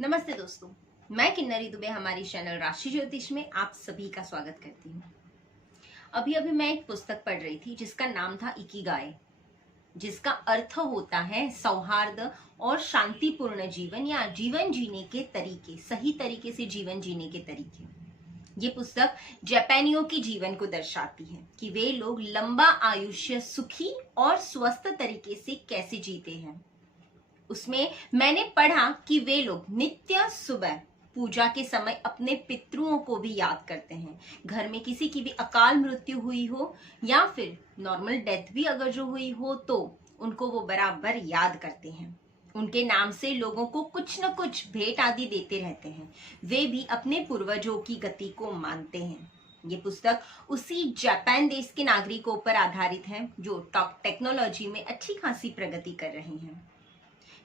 नमस्ते दोस्तों, मैं किन्नरी दुबे हमारी चैनल राशि ज्योतिष में आप सभी का स्वागत करती हूँ। अभी अभी मैं एक पुस्तक पढ़ रही थी जिसका नाम था इकिगाई, जिसका अर्थ होता है सौहार्द और शांतिपूर्ण जीवन या जीवन जीने के तरीके, सही तरीके से जीवन जीने के तरीके। ये पुस्तक जापानियों के जीवन को दर्शाती है कि वे लोग लंबा आयुष्य सुखी और स्वस्थ तरीके से कैसे जीते हैं। उसमें मैंने पढ़ा कि वे लोग नित्य सुबह पूजा के समय अपने पितरों को भी याद करते हैं। घर में किसी की भी अकाल मृत्यु हुई हो या फिर नॉर्मल डेथ भी अगर जो हुई हो तो उनको वो बराबर याद करते हैं। उनके नाम से लोगों को कुछ न कुछ भेंट आदि देते रहते हैं। वे भी अपने पूर्वजों की गति को मानते हैं। ये पुस्तक उसी जापान देश के नागरिकों पर आधारित है जो टेक्नोलॉजी में अच्छी खासी प्रगति कर रहे हैं।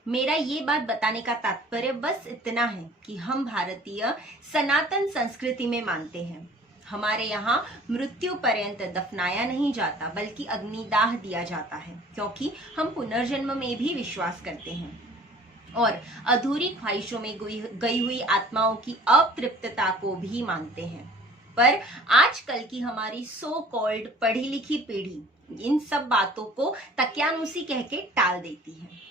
मेरा ये बात बताने का तात्पर्य बस इतना है कि हम भारतीय सनातन संस्कृति में मानते हैं। हमारे यहाँ मृत्यु पर्यंत दफनाया नहीं जाता बल्कि अग्निदाह दिया जाता है, क्योंकि हम पुनर्जन्म में भी विश्वास करते हैं और अधूरी ख्वाहिशों में गई हुई आत्माओं की अतृप्तता को भी मानते हैं। पर आजकल की हमारी सो कॉल्ड पढ़ी लिखी पीढ़ी इन सब बातों को तकियानुसी कह के टाल देती है।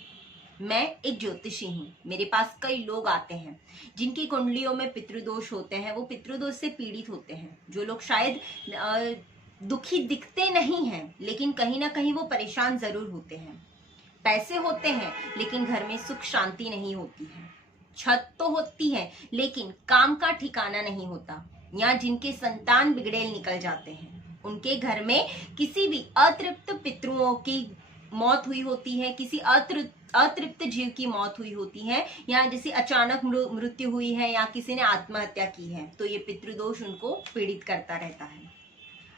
मैं एक ज्योतिषी हूँ। मेरे पास कई लोग आते हैं जिनकी कुंडलियों में पितृदोष होते हैं। वो पितृदोष से पीड़ित होते हैं। जो लोग शायद दुखी दिखते नहीं हैं लेकिन कहीं ना कहीं वो परेशान जरूर होते हैं। पैसे होते हैं लेकिन घर में सुख शांति नहीं होती है। छत तो होती है लेकिन काम का ठिकाना नहीं होता। या जिनके संतान बिगड़ेल निकल जाते हैं, उनके घर में किसी भी अतृप्त पितरों की मौत हुई होती है, किसी अतृप्त जीव की मौत हुई होती है, या जैसे अचानक मृत्यु हुई है या किसी ने आत्महत्या की है, तो ये पितृदोष उनको पीड़ित करता रहता है।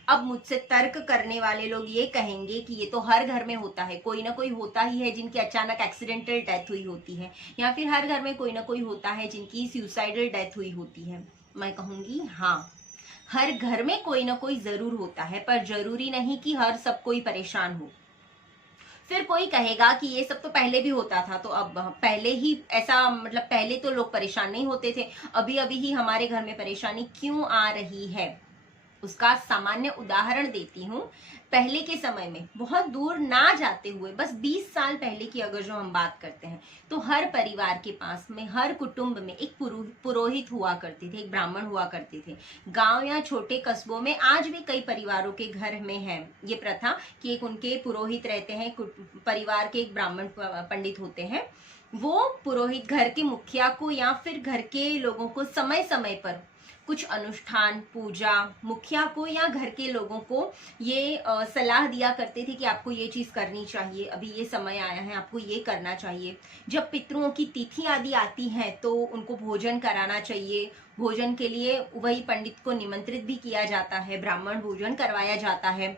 अब मुझसे तर्क करने वाले लोग ये कहेंगे कि ये तो हर घर में होता है, कोई ना कोई होता ही है जिनकी अचानक एक्सीडेंटल डेथ हुई होती है, या फिर हर घर में कोई ना कोई होता है जिनकी सुसाइडल डेथ हुई होती है। मैं कहूंगी हाँ, हर घर में कोई ना कोई जरूर होता है, पर जरूरी नहीं कि हर सब कोई परेशान हो। फिर कोई कहेगा कि ये सब तो पहले भी होता था, तो अब पहले ही ऐसा, मतलब पहले तो लोग परेशान नहीं होते थे, अभी अभी ही हमारे घर में परेशानी क्यों आ रही है? उसका सामान्य उदाहरण देती हूँ। पहले के समय में, बहुत दूर ना जाते हुए, बस 20 साल पहले की अगर जो हम बात करते हैं, तो हर परिवार के पास में, हर कुटुंब में एक पुरोहित हुआ करते थे, एक ब्राह्मण हुआ करते थे। गांव या छोटे कस्बों में आज भी कई परिवारों के घर में है ये प्रथा कि एक उनके पुरोहित रहते हैं, परिवार के एक ब्राह्मण पंडित होते हैं। वो पुरोहित घर के मुखिया को या फिर घर के लोगों को समय समय पर कुछ अनुष्ठान, पूजा, मुखिया को या घर के लोगों को ये सलाह दिया करते थे कि आपको ये चीज करनी चाहिए, अभी ये समय आया है, आपको ये करना चाहिए। जब पितरों की तिथि आदि आती है तो उनको भोजन कराना चाहिए। भोजन के लिए वही पंडित को निमंत्रित भी किया जाता है, ब्राह्मण भोजन करवाया जाता है।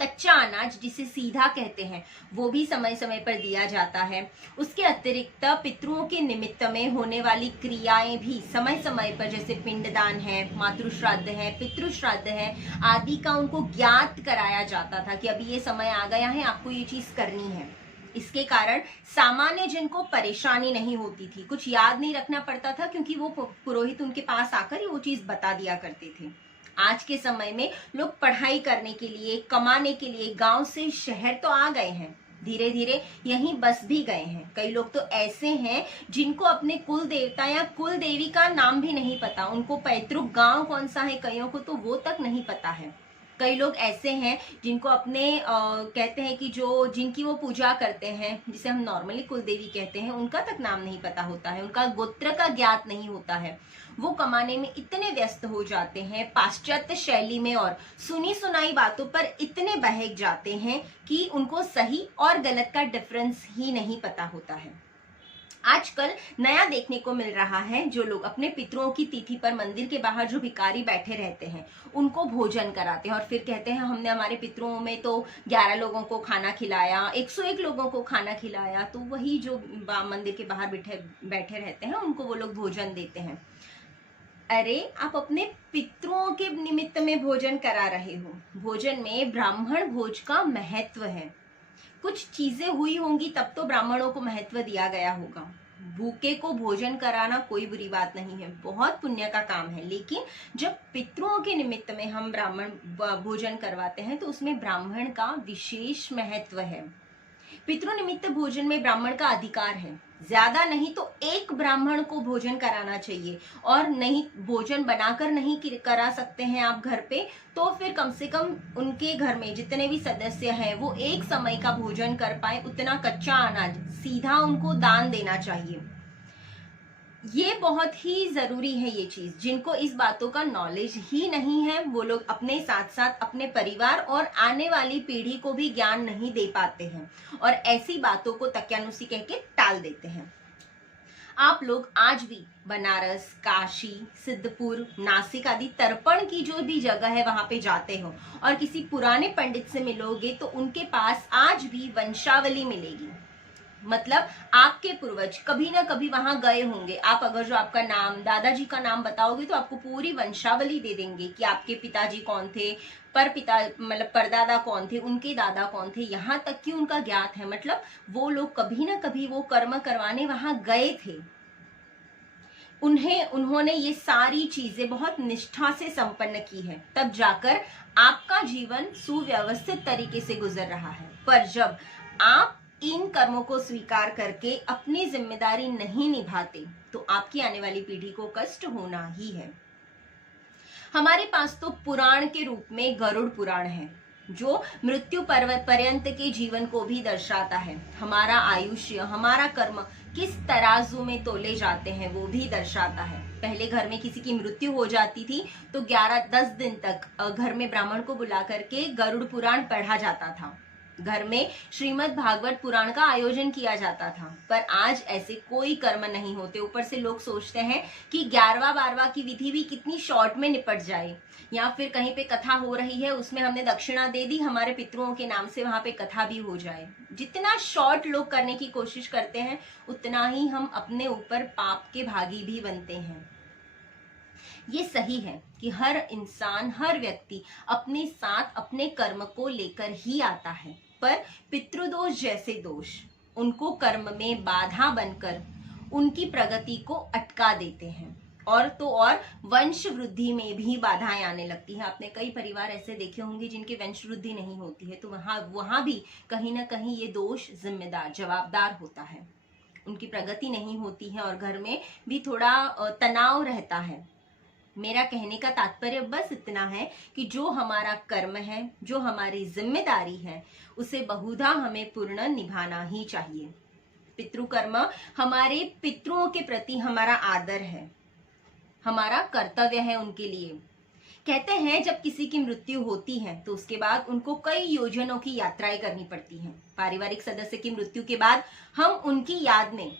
कच्चा अनाज जिसे सीधा कहते हैं वो भी समय समय पर दिया जाता है। उसके अतिरिक्त पितरों के निमित्त में होने वाली क्रियाएं भी समय समय पर, जैसे पिंडदान है, मातृश्राद्ध है, पितृश्राद्ध है आदि का उनको ज्ञात कराया जाता था कि अभी ये समय आ गया है, आपको ये चीज करनी है। इसके कारण सामान्य जन को परेशानी नहीं होती थी, कुछ याद नहीं रखना पड़ता था, क्योंकि वो पुरोहित उनके पास आकर ही वो चीज बता दिया करते थे। आज के समय में लोग पढ़ाई करने के लिए, कमाने के लिए गांव से शहर तो आ गए हैं, धीरे धीरे यहीं बस भी गए हैं। कई लोग तो ऐसे हैं जिनको अपने कुल देवता या कुल देवी का नाम भी नहीं पता, उनको पैतृक गांव कौन सा है कईयों को तो वो तक नहीं पता है। कई लोग ऐसे हैं जिनको अपने कहते हैं कि जो जिनकी वो पूजा करते हैं, जिसे हम नॉर्मली कुल देवी कहते हैं, उनका तक नाम नहीं पता होता है, उनका गोत्र का ज्ञात नहीं होता है। वो कमाने में इतने व्यस्त हो जाते हैं, पाश्चात्य शैली में और सुनी सुनाई बातों पर इतने बहक जाते हैं कि उनको सही और गलत का डिफरेंस ही नहीं पता होता है। आजकल नया देखने को मिल रहा है, जो लोग अपने पितरों की तिथि पर मंदिर के बाहर जो भिखारी बैठे रहते हैं उनको भोजन कराते हैं और फिर कहते हैं हमने हमारे पितरों में तो 11 लोगों को खाना खिलाया, 101 लोगों को खाना खिलाया। तो वही जो मंदिर के बाहर बैठे रहते हैं उनको वो लोग भोजन देते हैं। अरे आप अपने पितरों के निमित्त में भोजन करा रहे हो। भोजन में ब्राह्मण भोज का महत्व है। कुछ चीजें हुई होंगी तब तो ब्राह्मणों को महत्व दिया गया होगा। भूखे को भोजन कराना कोई बुरी बात नहीं है, बहुत पुण्य का काम है। लेकिन जब पितरों के निमित्त में हम ब्राह्मण भोजन करवाते हैं तो उसमें ब्राह्मण का विशेष महत्व है। पितृ निमित्त भोजन में ब्राह्मण का अधिकार है। ज्यादा नहीं तो एक ब्राह्मण को भोजन कराना चाहिए, और नहीं भोजन बनाकर नहीं करा सकते हैं आप घर पे, तो फिर कम से कम उनके घर में जितने भी सदस्य हैं वो एक समय का भोजन कर पाए उतना कच्चा अनाज सीधा उनको दान देना चाहिए। ये बहुत ही जरूरी है ये चीज। जिनको इस बातों का नॉलेज ही नहीं है वो लोग अपने साथ साथ अपने परिवार और आने वाली पीढ़ी को भी ज्ञान नहीं दे पाते हैं और ऐसी बातों को तकियानुसी कह के टाल देते हैं। आप लोग आज भी बनारस, काशी, सिद्धपुर, नासिक आदि तर्पण की जो भी जगह है वहां पे जाते हो और किसी पुराने पंडित से मिलोगे तो उनके पास आज भी वंशावली मिलेगी। मतलब आपके पूर्वज कभी ना कभी वहां गए होंगे। आप अगर जो आपका नाम, दादाजी का नाम बताओगे तो आपको पूरी वंशावली दे देंगे कि आपके पिताजी कौन थे, मतलब परदादा कौन थे, उनके दादा कौन थे, यहाँ तक कि उनका ज्ञात है। मतलब वो लोग कभी ना कभी वो कर्म करवाने वहां गए थे। उन्होंने ये सारी चीजें बहुत निष्ठा से संपन्न की है, तब जाकर आपका जीवन सुव्यवस्थित तरीके से गुजर रहा है। पर जब आप इन कर्मों को स्वीकार करके अपनी जिम्मेदारी नहीं निभाते तो आपकी आने वाली पीढ़ी को कष्ट होना ही है। हमारे पास तो पुराण के रूप में गरुड़ पुराण है जो मृत्यु पर्यंत के जीवन को भी दर्शाता है। हमारा आयुष्य, हमारा कर्म किस तराजू में तोले जाते हैं वो भी दर्शाता है। पहले घर में किसी की मृत्यु हो जाती थी तो 11-10 दिन तक घर में ब्राह्मण को बुला करके गरुड़ पुराण पढ़ा जाता था। घर में श्रीमद् भागवत पुराण का आयोजन किया जाता था। पर आज ऐसे कोई कर्म नहीं होते। ऊपर से लोग सोचते हैं कि 11वां-12वां की विधि भी कितनी शॉर्ट में निपट जाए, या फिर कहीं पे कथा हो रही है उसमें हमने दक्षिणा दे दी हमारे पितरों के नाम से, वहां पे कथा भी हो जाए। जितना शॉर्ट लोग करने की कोशिश करते हैं उतना ही हम अपने ऊपर पाप के भागी भी बनते हैं। ये सही है कि हर इंसान, हर व्यक्ति अपने साथ अपने कर्म को लेकर ही आता है, पर पितृदोष जैसे दोष उनको कर्म में बाधा बनकर उनकी प्रगति को अटका देते हैं। और तो और वंश वृद्धि में भी बाधाएं आने लगती है। आपने कई परिवार ऐसे देखे होंगे जिनके वंश वृद्धि नहीं होती है, तो वहां भी कहीं ना कहीं ये दोष जिम्मेदार, जवाबदार होता है। उनकी प्रगति नहीं होती है और घर में भी थोड़ा तनाव रहता है। मेरा कहने का तात्पर्य बस इतना है कि जो हमारा कर्म है, जो हमारी जिम्मेदारी है, उसे बहुधा हमें पूर्ण निभाना ही चाहिए। पितृकर्म हमारे पितरों के प्रति हमारा आदर है, हमारा कर्तव्य है उनके लिए। कहते हैं जब किसी की मृत्यु होती है तो उसके बाद उनको कई योजनों की यात्राएं करनी पड़ती हैं। पारिवारिक सदस्य की मृत्यु के बाद हम उनकी याद में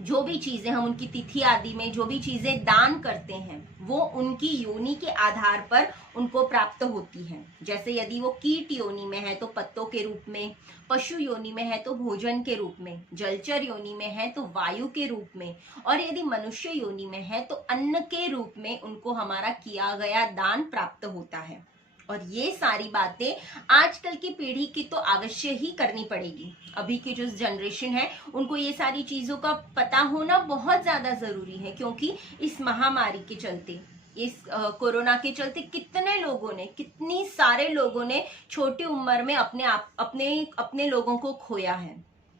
जो भी चीजें, हम उनकी तिथि आदि में जो भी चीजें दान करते हैं वो उनकी योनि के आधार पर उनको प्राप्त होती हैं। जैसे यदि वो कीट योनि में है तो पत्तों के रूप में, पशु योनि में है तो भोजन के रूप में, जलचर योनि में है तो वायु के रूप में, और यदि मनुष्य योनि में है तो अन्न के रूप में उनको हमारा किया गया दान प्राप्त होता है। और ये सारी बातें आजकल की पीढ़ी की तो अवश्य ही करनी पड़ेगी। अभी की जो जनरेशन है उनको ये सारी चीजों का पता होना बहुत ज्यादा जरूरी है, क्योंकि इस महामारी के चलते, इस कोरोना के चलते कितनी सारे लोगों ने छोटी उम्र में अपने लोगों को खोया है।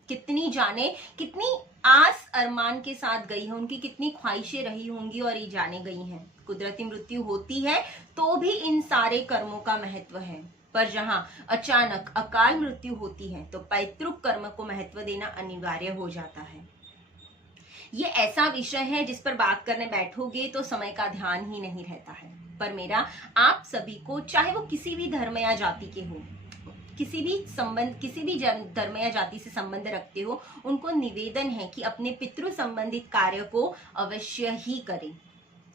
कितनी जाने, कितनी आस अरमान के साथ गई है, उनकी कितनी ख्वाहिशें रही होंगी और ये जाने गई हैं। कुदरती मृत्यु होती है तो भी इन सारे कर्मों का महत्व है, पर जहां अचानक अकाल मृत्यु होती है तो पैतृक कर्म को महत्व देना अनिवार्य हो जाता है। ये ऐसा विषय है जिस पर बात करने बैठोगे तो समय का ध्यान ही नहीं रहता है। पर मेरा आप सभी को, चाहे वो किसी भी धर्म या जाति के हो, किसी भी धर्म या जाति से संबंध रखते हो, उनको निवेदन है कि अपने पितृ संबंधित कार्य को अवश्य ही करें।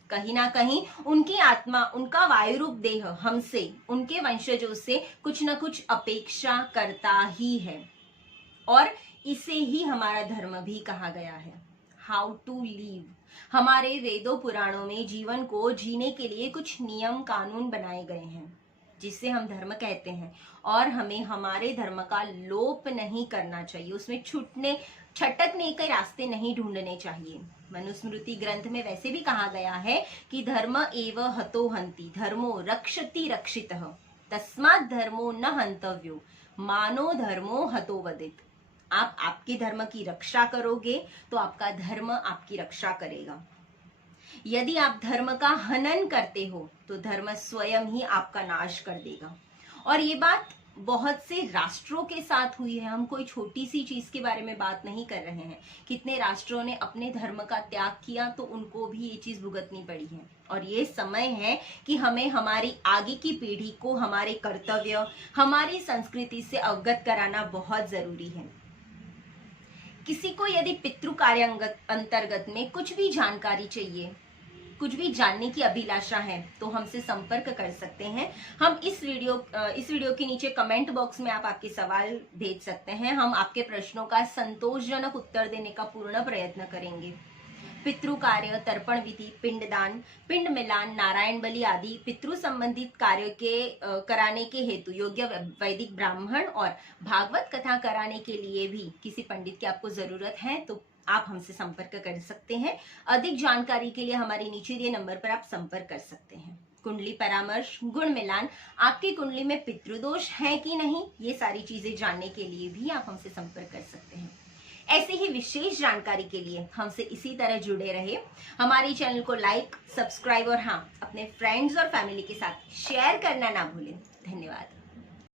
कहीं ना कहीं उनकी आत्मा, उनका वायु रूप देह हमसे, उनके वंशजों से कुछ न कुछ अपेक्षा करता ही है, और इसे ही हमारा धर्म भी कहा गया है। How to live. हमारे वेदों पुराणों में जीवन को जीने के लिए कुछ नियम कानून बनाए गए हैं जिसे हम धर्म कहते हैं, और हमें हमारे धर्म का लोप नहीं करना चाहिए, उसमें छटकने के रास्ते नहीं ढूंढने चाहिए। मनुस्मृति ग्रंथ में वैसे भी कहा गया है कि धर्म एव हतो हन्ति, धर्मो रक्षति रक्षितः, तस्मात् धर्मो न हन्तव्यो, मानो धर्मो हतो वदेत्। आप आपके धर्म की रक्षा करोगे तो आपका धर्म आपकी रक्षा करेगा। यदि आप धर्म का हनन करते हो तो धर्म स्वयं ही आपका नाश कर देगा। और ये बात बहुत से राष्ट्रों के साथ हुई है। हम कोई छोटी सी चीज के बारे में बात नहीं कर रहे हैं। कितने राष्ट्रों ने अपने धर्म का त्याग किया तो उनको भी ये चीज भुगतनी पड़ी है। और ये समय है कि हमें हमारी आगे की पीढ़ी को हमारे कर्तव्य, हमारी संस्कृति से अवगत कराना बहुत जरूरी है। किसी को यदि पितृ कार्य अंतर्गत में कुछ भी जानकारी चाहिए, कुछ भी जानने की अभिलाषा है तो हमसे संपर्क कर सकते हैं। हम इस वीडियो के नीचे कमेंट बॉक्स में आप आपके सवाल भेज सकते हैं। हम आपके प्रश्नों का संतोषजनक उत्तर देने का पूर्ण प्रयत्न करेंगे। पितृ कार्य, तर्पण विधि, पिंडदान, पिंड मिलान, नारायण बलि आदि पितृ संबंधित कार्य के कराने के हेतु योग्य वैदिक ब्राह्मण और भागवत कथा कराने के लिए भी किसी पंडित की आपको जरूरत है तो आप हमसे संपर्क कर सकते हैं। अधिक जानकारी के लिए हमारे नीचे दिए नंबर पर आप संपर्क कर सकते हैं। कुंडली परामर्श, गुण मिलान, आपकी कुंडली में पितृदोष है कि नहीं, ये सारी चीजें जानने के लिए भी आप हमसे संपर्क कर सकते हैं। ऐसी ही विशेष जानकारी के लिए हमसे इसी तरह जुड़े रहे। हमारे चैनल को लाइक, सब्सक्राइब और हाँ, अपने फ्रेंड्स और फैमिली के साथ शेयर करना ना भूलें। धन्यवाद।